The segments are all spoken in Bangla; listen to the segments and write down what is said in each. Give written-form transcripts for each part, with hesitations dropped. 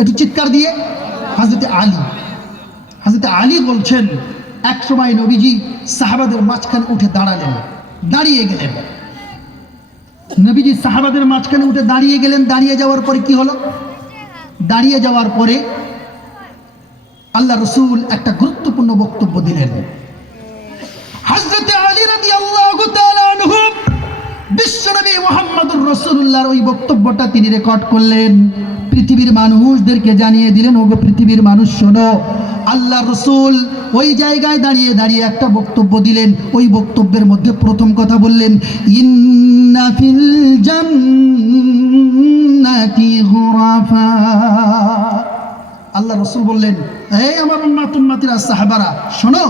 একটু চিৎকার দিয়ে হযরত আলী বলছেন, এক সময় নবীজি সাহাবাদের মাঝখানে উঠে দাঁড়ালেন, দাঁড়িয়ে গেলেন। নবীজি সাহাবাদের মাঝখানে উঠে দাঁড়িয়ে গেলেন। দাঁড়িয়ে যাওয়ার পরে কি হলো? দাঁড়িয়ে যাওয়ার পরে আল্লাহ রসুল একটা গুরুত্বপূর্ণ বক্তব্য দিলেন। হযরত আলী রাদিয়াল্লাহু তাআলা আনহু বিশ্বনবী মুহাম্মদুর রাসূলুল্লাহর ওই বক্তব্যটা তিনি রেকর্ড করলেন, পৃথিবীর মানুষদেরকে জানিয়ে দিলেন, ওগো পৃথিবীর মানুষ শোনো, আল্লাহ রসুল ওই জায়গায় দাঁড়িয়ে দাঁড়িয়ে একটা বক্তব্য দিলেন। ওই বক্তব্যের মধ্যে প্রথম কথা বললেন, ইন্না ফিল জান্নাতি গুরাফা। আল্লাহ রসুল বললেন, এই আমার উম্মতিরা সাহাবারা শোনো,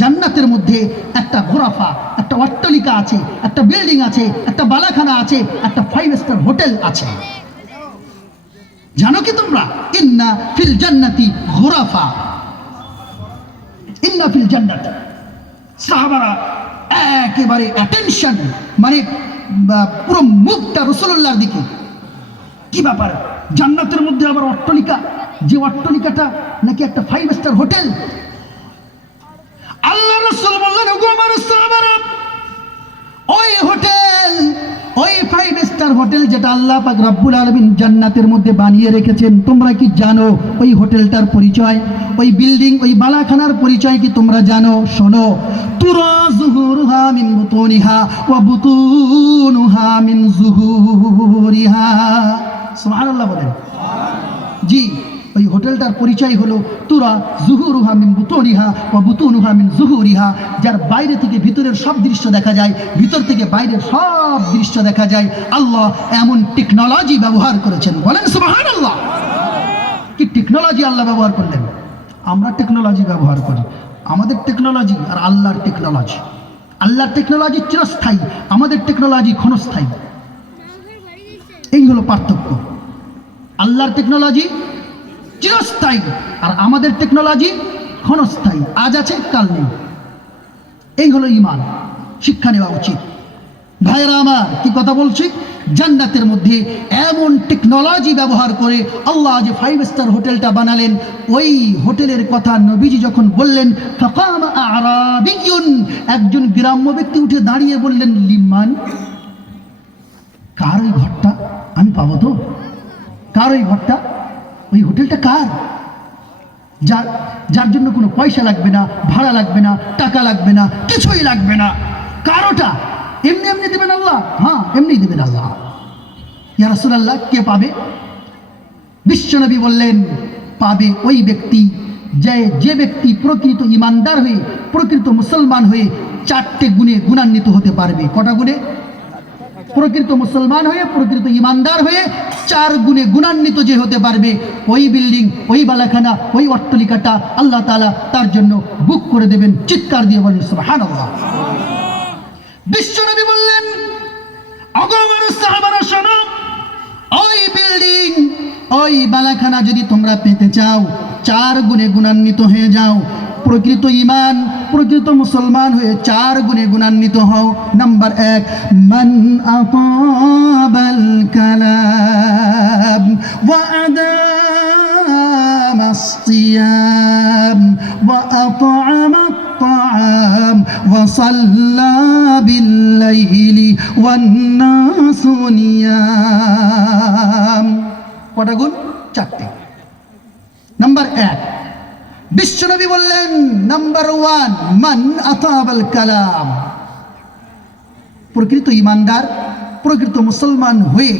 জান্নাতের মধ্যে একটা গুরাফা, একটা অট্টালিকা আছে, একটা বিল্ডিং আছে, একটা বালাখানা আছে, একটা 5 স্টার হোটেল আছে। জানো কি তোমরা? ইন্না ফিল জান্নাতি গুরাফা, ইন্না ফিল জান্নাতি। সাহাবারা একেবারে অ্যাটেনশন, মানে পুরো মুখটা রাসূলুল্লাহর দিকে। কি ব্যাপার? জান্নাতের মধ্যে আবার অট্টালিকা, যে অট্টালিকাটা নাকি একটা 5 স্টার হোটেল। আল্লাহ রাসূল বললেন, ওগো আমার সাহাবারা, ওই হোটেল, ওই 5 স্টার হোটেল যেটা আল্লাহ পাক রব্বুল আলামিন জান্নাতের মধ্যে বানিয়ে রেখেছেন, তোমরা কি জানো ওই হোটেলটার পরিচয়? ওই বিল্ডিং, ওই বালাখানার পরিচয় কি তোমরা জানো? শোনো, তুরা যুহুরুহা মিন বুতুনিহা ওয়া বুতুনুহা মিন যুহুরিহা। সুবহানাল্লাহ বলেন। জি, ওই হোটেলটার পরিচয় হলো তুরা যুহুরুহা মিন বুতুনিহা ওয়া বুতুনুহা মিন যুহুরিহা। যার বাইরে থেকে ভিতরের সব দৃশ্য দেখা যায়, ভিতর থেকে বাইরের সব দৃশ্য দেখা যায়। আল্লাহ এমন টেকনোলজি ব্যবহার করেছেন, বলেন সুবহানাল্লাহ। কি টেকনোলজি আল্লাহ ব্যবহার করলেন! আমরা টেকনোলজি ব্যবহার করি, আমাদের টেকনোলজি আর আল্লাহর টেকনোলজি। আল্লাহর টেকনোলজি চিরস্থায়ী, আমাদের টেকনোলজি ক্ষণস্থায়ী। এই হলো পার্থক্য। আল্লাহর টেকনোলজি চিরস্থায়ী আর আমাদের টেকনোলজি ক্ষণস্থায়ী, আজ আছে কাল নেই। এই হলো ঈমান, শিক্ষা নেওয়া উচিত। ভাইরা আমার, কি কথা বলছি? জান্নাতের মধ্যে এমন টেকনোলজি ব্যবহার করে আল্লাহ যে 5 স্টার হোটেলটা বানালেন, ওই হোটেলের কথা নবীজি যখন বললেন, ফাকামা আরাবিয়ুন, একজন গ্রাম্য ব্যক্তি উঠে দাঁড়িয়ে বললেন, লিমান, কার ওই ঘরটা? আমি পাবো তো? কার ওই ঘরটা? ওই হোটেলটা কার? যার জন্য কোনো পয়সা লাগবে না, ভাড়া লাগবে না, টাকা লাগবে না, কিছুই লাগবে না। কারোটা এমনি এমনি দিবেন আল্লাহ? হ্যাঁ, এমনি দিবেন আল্লাহ। ইয়া রাসূলুল্লাহ, কে পাবে? বিশ্বনবী বললেন, পাবে ওই ব্যক্তি যে ব্যক্তি প্রকৃত ইমানদার হয়ে, প্রকৃত মুসলমান হয়ে 4টে গুণে গুণান্বিত হতে পারবে। কটা গুণে? প্রকৃত মুসলমান হয়ে, প্রকৃত ইমানদার হয়ে 4 গুণে গুণান্বিত যে হতে পারবে, ওই বিল্ডিং, ওই বালাখানা, ওই অট্টালিকাটা আল্লাহ তাআলা তার জন্য বুক করে দেবেন। চিৎকার দিয়ে বলেন সুবহানাল্লাহ। বিশ্বনবী বললেন, ওগো আমার সাহাবারা শোনো, ওই বিল্ডিং, ওই বালাখানা যদি তোমরা পেতে চাও, 4 গুণে গুণান্বিত হয়ে যাও, প্রকৃত ঈমান, প্রকৃত মুসলমান হয়ে 4 গুণে গুণান্বিত হও। নাম্বার 1, মান আতাবাল কালাম ওয়া আদামাস সিয়াম ওয়া আত'আমাত তা'আম ওয়া সাল্লা বিল লাইলি ওয়ান নাসু নিয়াম। কটা গুণ? 4টে। নাম্বার 1, বিশ্বনবী বললেন, নাম্বার 1, মান আতাবাল কালাম, প্রকৃত ইমানদার, প্রকৃত মুসলমান হয়ে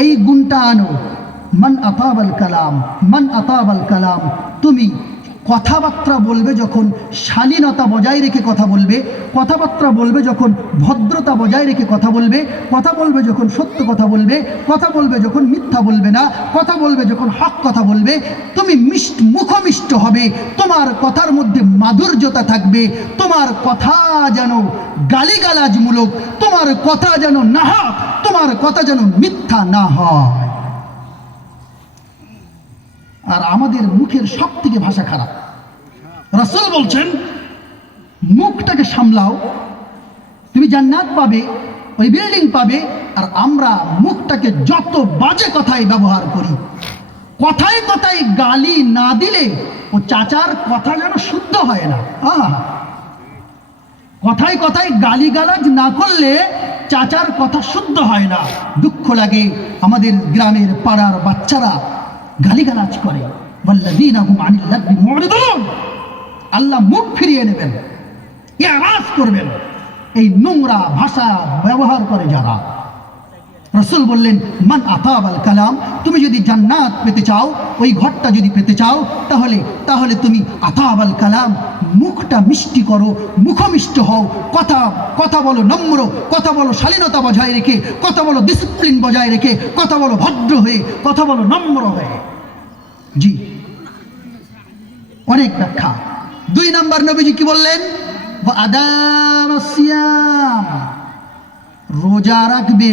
এই গুণটা আনো। মান আতাবাল কালাম, মান আতাবাল কালাম, তুমি কথাবার্তা বলবে যখন শালীনতা বজায় রেখে কথা বলবে, কথাবার্তা বলবে যখন ভদ্রতা বজায় রেখে কথা বলবে, কথা বলবে যখন সত্য কথা বলবে, কথা বলবে যখন মিথ্যা বলবে না, কথা বলবে যখন হক কথা বলবে, তুমি মুখমিষ্ট হবে, তোমার কথার মধ্যে মাধুর্যতা থাকবে, তোমার কথা যেন গালিগালাজমূলক, তোমার কথা যেন নাহক, তোমার কথা যেন মিথ্যা না হয়। আর আমাদের মুখের সব থেকে ভাষা খারাপ। রাসূল বলছেন, মুখটাকে সামলাও, তুমি জান্নাত পাবে, ওই বিল্ডিং পাবে। আর আমরা মুখটাকে যত বাজে কথায় ব্যবহার করি, কথায় কথায় গালি না দিলে ও চাচার কথা যেন শুদ্ধ হয় না। কথায় কথায় গালিগালাজ না করলে চাচার কথা শুদ্ধ হয় না। দুঃখ লাগে আমাদের গ্রামের পাড়ার বাচ্চারা গালিগালাজ করে। ওয়াল্লাযীনা হুম আনিল লাগবি মুরিদুন, আল্লাহ মুখ ফিরিয়ে নেবেন, ইরাজ করবেন এই নোংরা ভাষা ব্যবহার করে যারা। রাসূল বললেন, মান আতাবাল কালাম, তুমি যদি জান্নাত পেতে চাও, ওই ঘরটা যদি পেতে চাও, তাহলে তুমি আতাবাল কালাম, মুখটা মিষ্টি করো, মুখমিষ্ট হও, কথা বলো নম্র, কথা বলো শালীনতা বজায় রেখে, কথা বলো ডিসিপ্লিন বজায় রেখে, কথা বলো ভদ্র হয়ে, কথা বলো নম্র হয়ে। জি, অনেক ব্যাখ্যা। 2 নম্বর নবীজি কি বললেন? ওয়া আদামাস সিয়াম, রোজা রাখবে,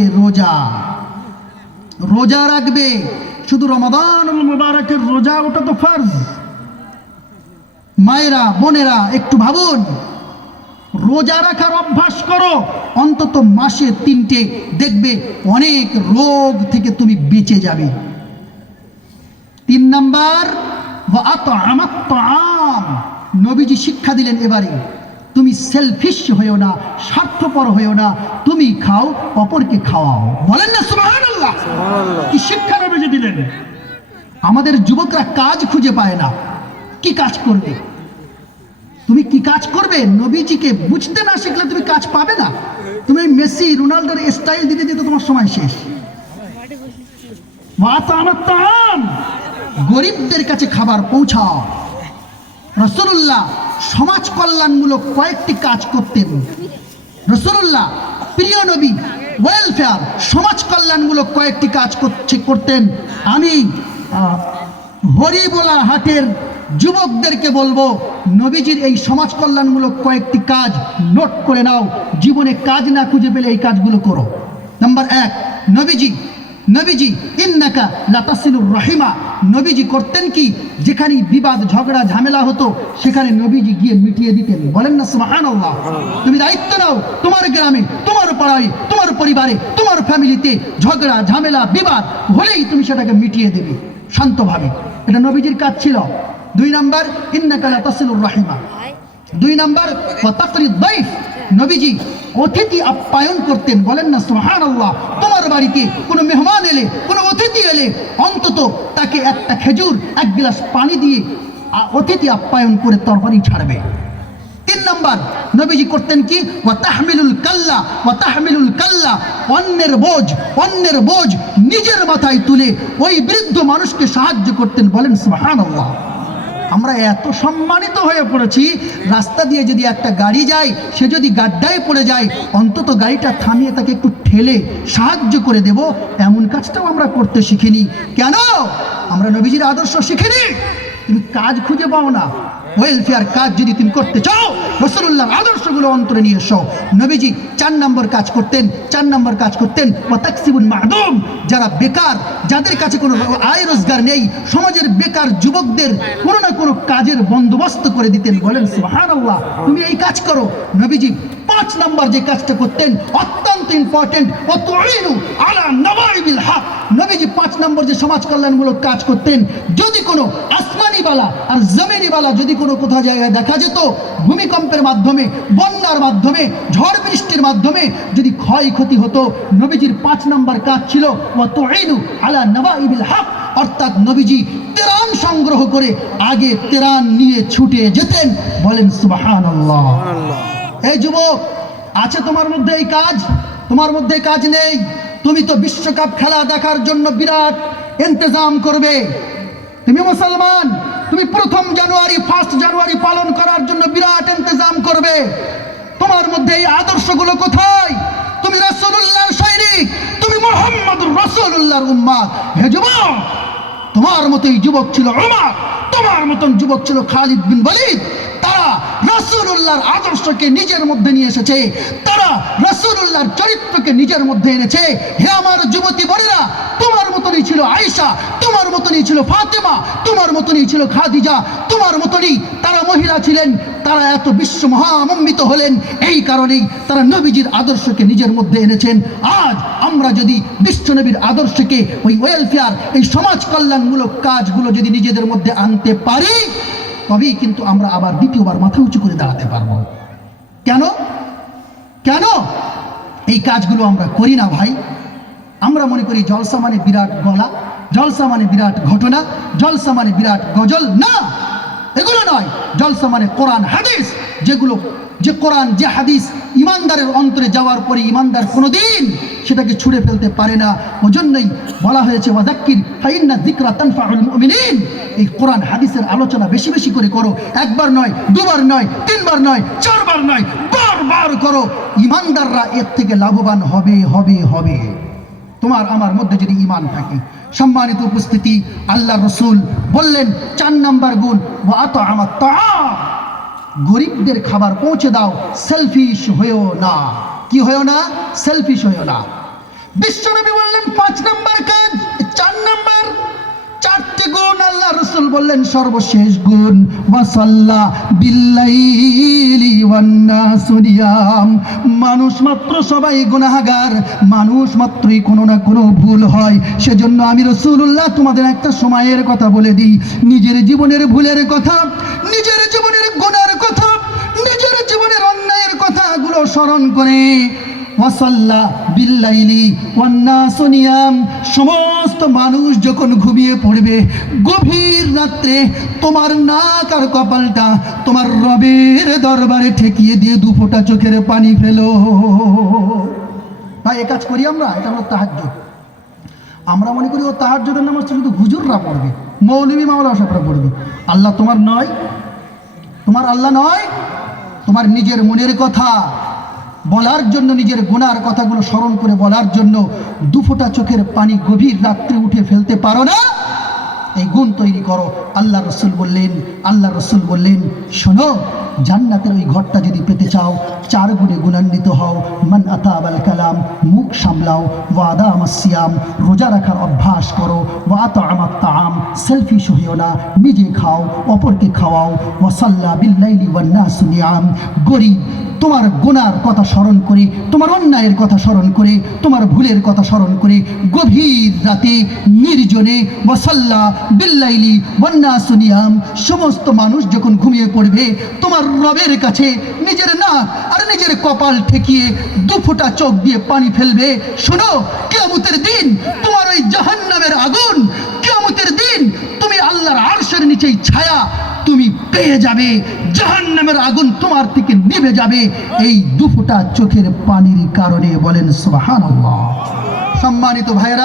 রোজা রাখবে। শুধু রমাদানুল মুবারকের রোজা, ওটা তো ফরজ। মায়েরা বোনেরা একটু ভাবুন, রোজা রাখার অভ্যাস করো অন্তত মাসে 3টে, দেখবে অনেক রোগ থেকে তুমি বেঁচে যাবে। 3 নাম্বার, ওয়া আত'আমাত তা'আম, নবীজি শিক্ষা দিলেন এবারে তুমি সেলফিশ হয়েও না, স্বার্থপর হয়েও না, তুমি খাও, অপরকে খাওয়াও। বলেন না সুবহানাল্লাহ। কি শিক্ষা নবীজি দিলেন! আমাদের যুবকরা কাজ খুঁজে পায় না, কি কাজ করবে? তুমি কি কাজ করবে? নবীজিকে বুঝতে না শিখলে তুমি কাজ পাবে না। তুমি মেসি রোনাল্ডোর স্টাইল দিতে দিতে তোমার সময় শেষ। গরিবদের কাছে খাবার পৌঁছাও। রাসূলুল্লাহ সমাজ কল্যাণমূলক কয়েকটি কাজ করতেন। রাসূলুল্লাহ প্রিয় নবী ওয়েলফেয়ার, সমাজ কল্যাণমূলক কয়েকটি কাজ করতেন। আমি হরিবোলা হাটের যুবকদেরকে বলবো, নবীজির এই সমাজ কল্যাণমূলক কয়েকটি কাজ নোট করে নাও, জীবনে কাজ না খুঁজে পেলে এই কাজগুলো করো। নাম্বার 1, নবীজি ইন্নাকা লাতাসিলুর রাহিমা, নবীজি করতেন কি? যেখানে বিবাদ ঝগড়া ঝামেলা হতো সেখানে নবীজি গিয়ে মিটিয়ে দিতেন। বলেন না সুবহানাল্লাহ। তুমি দায়িত্ব নাও, তোমার গ্রামে, তোমার পাড়ায়, তোমার পরিবারে, তোমার ফ্যামিলিতে ঝগড়া ঝামেলা বিবাদ হলেই তুমি সেটাকে মিটিয়ে দেবে শান্তভাবে। এটা নবীজির কাজ ছিল। 2 নাম্বার, ইন্নাকা লাতাসিলুর রাহিমা। 2 নাম্বার, ওয়া তাকরিদ দাইফ, নবীজি অতিথি আপ্যায়ন করতেন। বলেন না সুবহানাল্লাহ। তোমার বাড়িতে কোনো মেহমান এলে, কোনো অতিথি এলে অন্তত তাকে একটা খেজুর, 1 গ্লাস পানি দিয়ে অতিথি আপ্যায়ন করে তরবারি ছাড়বে। 3 নাম্বার, নবীজি করতেন কি? ওয়া তাহমিলুল কাল্লা, অন্যের বোঝ নিজের মাথায় তুলে ওই বৃদ্ধ মানুষকে সাহায্য করতেন। বলেন সুবহানাল্লাহ। আমরা এত সম্মানিত হয়ে পড়েছি, রাস্তা দিয়ে যদি একটা গাড়ি যায়, সে যদি গাড্ডায় পড়ে যায়, অন্তত গাড়িটা থামিয়ে তাকে একটু ঠেলে সাহায্য করে দেব, এমন কাজটাও আমরা করতে শিখিনি। কেন? আমরা নবীজির আদর্শ শিখিনি। তুমি কাজ খুঁজে পাও না, ওয়েলফেয়ার কাজ যদি তুমি করতে চাও, রাসূলুল্লাহর আদর্শগুলো অন্তরে নিয়ে এসো। নবীজি 4 নম্বর কাজ করতেন, ওয়া তাকসিবুল মা'দুম, যারা বেকার, যাদের কাছে কোনো আয় রোজগার নেই, সমাজের বেকার যুবকদের কোনো না কোনো কাজের বন্দোবস্ত করে দিতেন। বলেন সুবহানাল্লাহ। তুমি এই কাজ করো। নবীজি 5 নম্বর যে কাজটা করতেন অত্যন্ত ইম্পর্টেন্ট, ওয়া তুঈনু আলা নওয়াইবিল হক, নবীজি 5 নম্বর যে সমাজ কল্যাণমূলক কাজ করতেন, যদি কোনো আসমানিওয়ালা আর জমিনিওয়ালা যদি কোনো কোথাও জায়গায় দেখা যেত, ভূমিকম্পের মাধ্যমে, বন্যার মাধ্যমে, ঝড় বৃষ্টির মাধ্যমে যদি ক্ষয়ক্ষতি হতো, নবীজির 5 নম্বর কাজ ছিল ওয়া তুঈনু আলা নওয়াইবিল হক, অর্থাৎ নবীজি তেরান সংগ্রহ করে আগে তেরান নিয়ে ছুটে যেতেন। বলেন সুবহানাল্লাহ। এই যুবক, আছে তোমার মধ্যে এই কাজ? তোমার মধ্যে কাজ নেই। তুমি তো বিশ্বকাপ খেলা দেখার জন্য বিরাট ইন্তজাম করবে। তুমি মুসলমান, তুমি 1 জানুয়ারি পালন করার জন্য বিরাট ইন্তজাম করবে। তোমার মধ্যে এই আদর্শগুলো কোথায়? তুমি রাসূলুল্লাহর সৈনিক, তুমি মুহাম্মদুর রাসূলুল্লাহর উম্মত। হে যুবক, তোমার মতোই যুবক ছিল উমর, তোমার মতন যুবক ছিল খালিদ বিন ওয়ালিদ। তারা রাসূলুল্লাহর আদর্শকে নিজের মধ্যে নিয়ে এসেছে, তারা রাসূলুল্লাহর চরিত্রকে নিজের মধ্যে এনেছে। হে আমার যুবতী বোনেরা, তোমার মতনই ছিল আয়েশা, তোমার মতনই ছিল ফাতেমা, তোমার মতনই ছিল খাদিজা, তোমার মতনই তারা মহিলা ছিলেন, তারা এত বিশ্ব মহামম্বিত হলেন এই কারণেই তারা নবীজির আদর্শকে নিজের মধ্যে এনেছেন। আজ আমরা যদি বিশ্বনবীর আদর্শকে ওই ওয়েলফেয়ার, এই সমাজ কল্যাণমূলক কাজগুলো যদি নিজেদের মধ্যে আনতে পারি, তবেই কিন্তু আমরা আবার দ্বিতীয়বার মাথা উঁচু করে দাঁড়াতে পারবো। কেন কেন এই কাজগুলো আমরা করি না ভাই? আমরা মনে করি জলসা মানে বিরাট গলা, জলসা মানে বিরাট ঘটনা, জলসা মানে বিরাট গজল। না, এগুলো নয়। জলসা মানে কোরআন হাদিস, যে কোরআন যে হাদিস ইমানদারের অন্তরে যাওয়ার পরে ইমানদার কোনোদিন সেটাকে ছুঁড়ে ফেলতে পারে না। ওজন্যই বলা হয়েছে ওয়াযাক্কির ফাইন্না যিকরা তানফাউল মুমিনিন। এই কোরআন হাদিসের আলোচনা বেশি বেশি করে করো, একবার নয়, দুবার নয়, তিনবার নয়, চারবার নয়, বারবার করো। ইমানদাররা এর থেকে লাভবান হবে হবে হবে। তোমার আমার মধ্যে যদি ঈমান থাকে। সম্মানিত উপস্থিতি, আল্লাহ রাসূল বললেন 4 নাম্বার গুণ, ওয়া আতআমাত তাআম, গরিবদের খাবার পৌঁছে দাও, সেলফিশ হয়েও না। কি হয়েও না? সেলফিশ হয়েও না। বিশ্বনবী বললেন 5 নাম্বার কাজ, 4 নাম্বার 4টে গুণ আল্লাহ রাসূল বললেন সর্বশেষ গুণ, ওয়াসাল্লা বিল্লাইলি ওয়ান নাসু নিয়াম। মানুষ মাত্র সবাই গুনাহগার, মানুষ মাত্রই কোনো না কোনো ভুল হয়। সেজন্য আমি রাসূলুল্লাহ তোমাদের একটা সময়ের কথা বলে দিই, নিজের জীবনের ভুলের কথা, নিজের জীবনের গুনার কথা, নিজের জীবনের অন্যায়ের কথাগুলো স্মরণ করে ওয়াসাল্লা বিল্লাইলি ওয়ান নাসু নিয়াম, সমস্ত মানুষ যখন ঘুমিয়ে পড়বে গভীর রাত্রে তোমার নাক আর কপালটা তোমার রবের দরবারে ঠেকিয়ে দিয়ে 2 ফোঁটা চোখের পানি ফেলো। ভাই, এ কাজ করি আমরা? এটা হলো তাহাজ্জুদ। আমরা মনে করি ও তাহাজ্জুদের নামাজ শুধু হুজুররা পড়বে, মৌলভী মাওলানা সাহেবরা পড়বে। আল্লাহ তোমার নয়, তোমার আল্লাহ নয়। তোমার নিজের মনের কথা বলার জন্য, নিজের গুনার কথাগুলো স্মরণ করে বলার জন্য 2 ফোঁটা চোখের পানি গভীর রাত্রে উঠে ফেলতে পারো না? এই গুণ তৈরি করো। আল্লাহ রসুল বললেন শোনো, জান্নাতের ওই ঘরটা যদি পেতে চাও 4 গুণে গুণান্বিত হও। মান আতাবাল কালাম, মুখ সামলাও। ওয়াদা আমাসিয়াম, রোজা রাখার অভ্যাস করো। ওয়াতা আমার তাআম, সেলফিশ হইও না, নিজে খাও, অপরকে খাওয়াও। ওয়াসাল্লা বিল্লাইলি ওয়ান নাসু নিয়াম, গরিব তোমার গুনার কথা স্মরণ করে, তোমার অন্যায়ের কথা স্মরণ করে, তোমার ভুলের কথা স্মরণ করে গভীর রাতে নির্জনে ওয়াসাল্লা বিল্লাইলি ওয়ান নাসু নিয়াম, সমস্ত মানুষ যখন ঘুমিয়ে পড়বে তোমার রবের কাছে নিজের নাক আর নিজের কপাল ঠেকিয়ে 2 ফোঁটা চোখ দিয়ে পানি ফেলবে। শোনো, কিয়ামতের দিন তোমার ওই জাহান্নামের আগুন, কিয়ামতের দিন তুমি আল্লাহর আরশের নিচেই ছায়া তুমি পেয়ে যাবে, জাহান্নামের আগুন তোমার থেকে নিভে যাবে এই 2 ফোঁটা চোখের পানির কারণে। বলেন সুবহানাল্লাহ। সম্মানিত ভাইরা।